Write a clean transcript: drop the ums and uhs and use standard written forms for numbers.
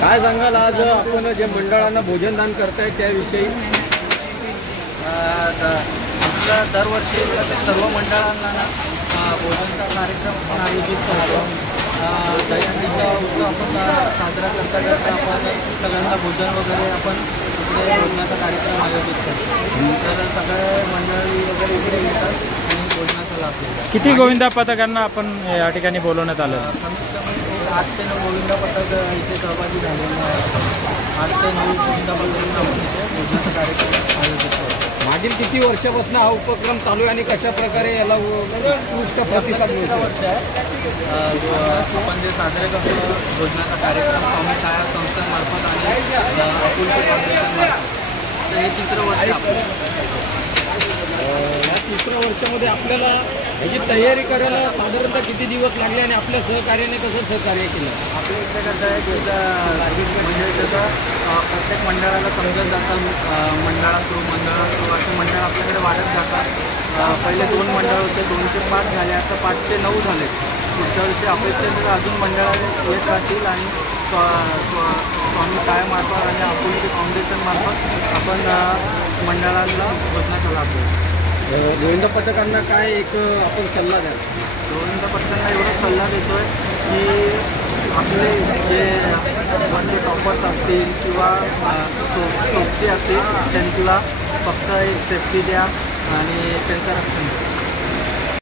काय सांगाल आज आपण जे मंडळांना भोजनदान करताय त्याविषयी? आपल्या दरवर्षी सर्व मंडळांना भोजनचा कार्यक्रम आपण आयोजित करतो. दहीहंडीचा उत्सव आपण साजरा करता करता आपण सगळ्यांना भोजन वगैरे आपण इकडे भोजनाचा कार्यक्रम आयोजित करतो. तर सगळे मंडळी वगैरे इकडे येतात आणि भोजनाचा लाभ घेतात. किती गोविंदा पथकांना आपण या ठिकाणी बोलवण्यात आलं? कमीत कमी 8 ते 9 गोविंदा पथक इथे सहभागी झालेले आहे. 8 ते 9 गोविंदा पथकांना आपण इथे भोजनाचा कार्यक्रम आयोजित करतो. मागील किती वर्षापासून हा उपक्रम चालू आहे आणि कशा प्रकारे याला उत्कृष्ट प्रतिसाद मिळतो? आपण जे साजरे करतो भोजनाचा कार्यक्रम स्वामी छाया संस्थांमार्फत आणि आपुलकी फाउंडेशनमार्फत, तर हे 3रं वर्ष आपलं. या 3रं वर्षामध्ये आपल्याला याची तयारी करायला साधारणतः किती दिवस लागले आणि आपल्या सहकार्याने कसं सहकार्य केलं? आपल्या इथे कसं आहे की म्हणजे जसं प्रत्येक मंडळाला समजत जातं, मंडळा थ्रू असे मंडळ आपल्याकडे वाढत जातात. पहिले 2 मंडळ होते, 2चे 5 झाले, आता 5 ते 9 झाले. पुढच्या वर्षी अपेक्षित अजून मंडळाने येत राहतील आणि स्वामी छायामार्फत आणि आपुलकी फाउंडेशनमार्फत आपण मंडळांना भोजनाचा लाभ देऊ. गोविंदा पथकांना काय एक आपण सल्ला द्याल? गोविंदा पथकांना एवढा सल्ला देतो आहे की आपले जे वरचे टॉपर्स असतील किंवा सोबती असतील त्यांना फक्त एक सेफ्टी द्या आणि त्यांचं रक्षण द्या.